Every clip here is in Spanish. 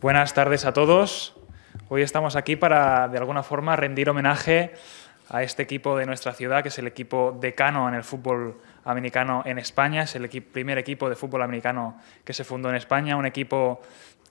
Buenas tardes a todos. Hoy estamos aquí para, de alguna forma, rendir homenaje a este equipo de nuestra ciudad, que es el equipo decano en el fútbol americano en España. Es el primer equipo de fútbol americano que se fundó en España, un equipo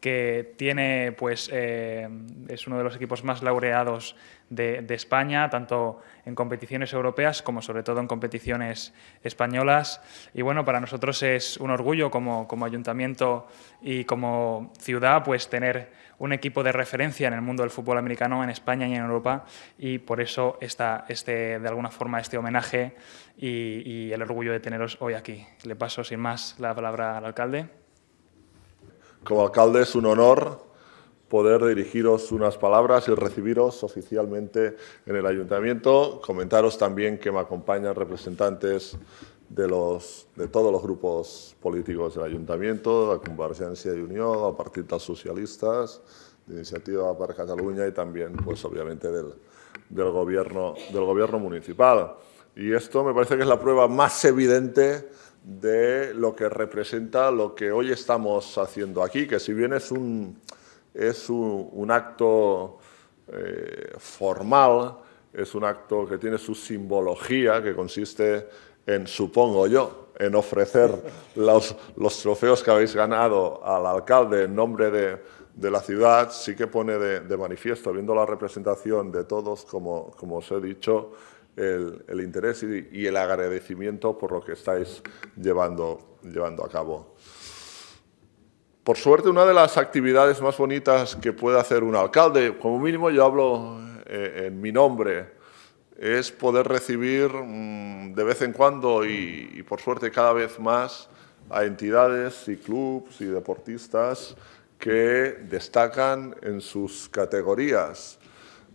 que tiene, pues, es uno de los equipos más laureados de España, tanto en competiciones europeas como sobre todo en competiciones españolas. Y bueno, para nosotros es un orgullo como ayuntamiento y como ciudad, pues tener un equipo de referencia en el mundo del fútbol americano en España y en Europa, y por eso de alguna forma este homenaje y el orgullo de teneros hoy aquí. Le paso sin más la palabra al alcalde. Como alcalde es un honor poder dirigiros unas palabras y recibiros oficialmente en el ayuntamiento. Comentaros también que me acompañan representantes de todos los grupos políticos del ayuntamiento, de Convergència i Unió, del Partit dels Socialistes, de Iniciativa per Catalunya y también, pues, obviamente, del gobierno municipal. Y esto me parece que es la prueba más evidente de lo que representa lo que hoy estamos haciendo aquí, que si bien es un acto formal, es un acto que tiene su simbología, que consiste en, supongo yo, en ofrecer los trofeos que habéis ganado al alcalde en nombre de la ciudad. Sí que pone de manifiesto, viendo la representación de todos, como os he dicho, el interés y el agradecimiento por lo que estáis llevando a cabo. Por suerte, una de las actividades más bonitas que puede hacer un alcalde, como mínimo yo hablo en mi nombre, es poder recibir de vez en cuando y por suerte cada vez más a entidades y clubs y deportistas que destacan en sus categorías,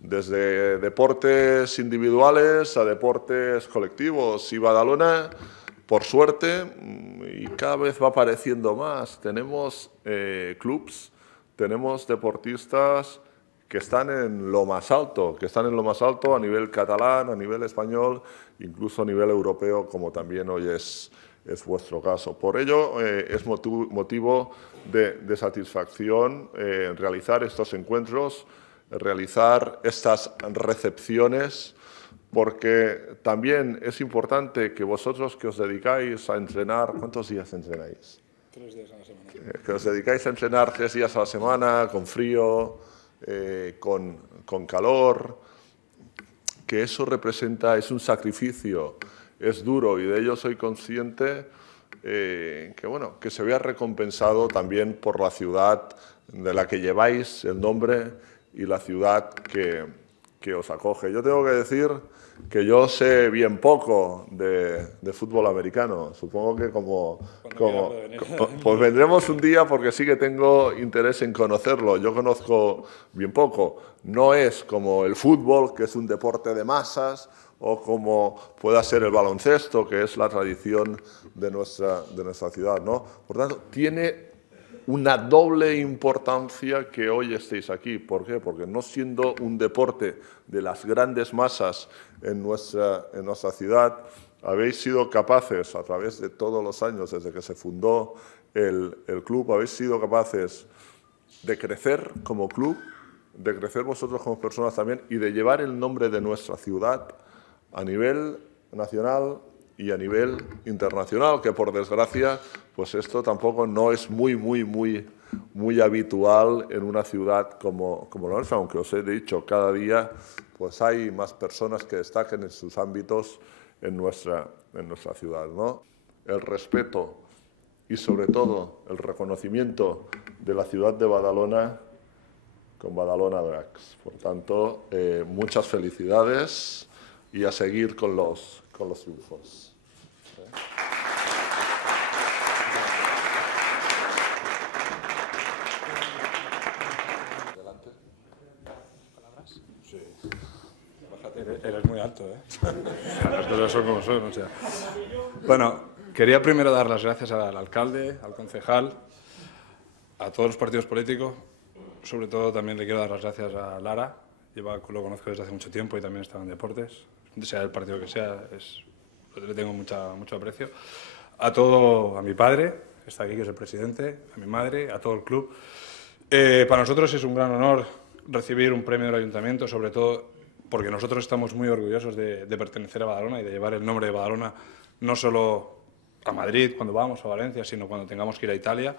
desde deportes individuales a deportes colectivos. Y Badalona, por suerte, y cada vez va apareciendo más, tenemos clubs, tenemos deportistas que están en lo más alto, a nivel catalán, a nivel español, incluso a nivel europeo, como también hoy es vuestro caso. Por ello, es motivo de satisfacción realizar estos encuentros, realizar estas recepciones, porque también es importante que vosotros que os dedicáis a entrenar, ¿cuántos días entrenáis? 3 días a la semana. Que os dedicáis a entrenar 3 días a la semana, con frío, con calor, que eso representa, es un sacrificio, es duro, y de ello soy consciente que se vea recompensado también por la ciudad de la que lleváis el nombre y la ciudad que os acoge. Yo tengo que decir que yo sé bien poco de fútbol americano. Supongo que pues vendremos un día, porque sí que tengo interés en conocerlo. Yo conozco bien poco. No es como el fútbol, que es un deporte de masas, o como pueda ser el baloncesto, que es la tradición de nuestra ciudad, ¿no? Por tanto, tiene una doble importancia que hoy estéis aquí. ¿Por qué? Porque no siendo un deporte de las grandes masas en nuestra ciudad, habéis sido capaces, a través de todos los años, desde que se fundó el club, habéis sido capaces de crecer como club, de crecer vosotros como personas también, y de llevar el nombre de nuestra ciudad a nivel nacional y a nivel internacional, que por desgracia, pues esto tampoco no es muy habitual en una ciudad como la nuestra, aunque os he dicho, cada día pues hay más personas que destaquen en sus ámbitos en nuestra ciudad, ¿no? El respeto y sobre todo el reconocimiento de la ciudad de Badalona con Badalona Dracs. Por tanto, muchas felicidades y a seguir con los triunfos. ¿Palabras? Sí. Bájate. Eres muy alto, ¿eh? Las cosas son como son, o sea. Bueno, quería primero dar las gracias al alcalde, al concejal, a todos los partidos políticos. Sobre todo también le quiero dar las gracias a Lara. Lo conozco desde hace mucho tiempo y también estaba en deportes. Sea el partido que sea, le tengo mucho aprecio. A mi padre, que está aquí, que es el presidente, a mi madre, a todo el club. Para nosotros es un gran honor recibir un premio del Ayuntamiento, sobre todo porque nosotros estamos muy orgullosos de pertenecer a Badalona y de llevar el nombre de Badalona no solo a Madrid cuando vamos, a Valencia, sino cuando tengamos que ir a Italia.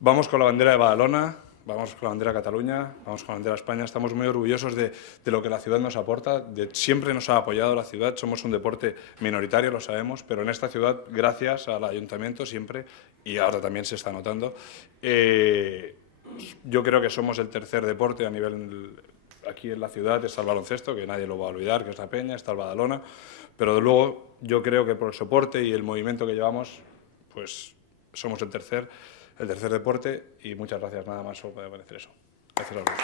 Vamos con la bandera de Badalona, vamos con la bandera de Cataluña, vamos con la bandera de España. Estamos muy orgullosos de lo que la ciudad nos aporta. Siempre nos ha apoyado la ciudad. Somos un deporte minoritario, lo sabemos, pero en esta ciudad, gracias al Ayuntamiento siempre, y ahora también se está notando, yo creo que somos el tercer deporte a nivel aquí en la ciudad. Está el baloncesto, que nadie lo va a olvidar, que es la Peña, está el Badalona, pero luego yo creo que por el soporte y el movimiento que llevamos, pues somos el tercer deporte, y muchas gracias, nada más solo puede parecer eso. Gracias a todos.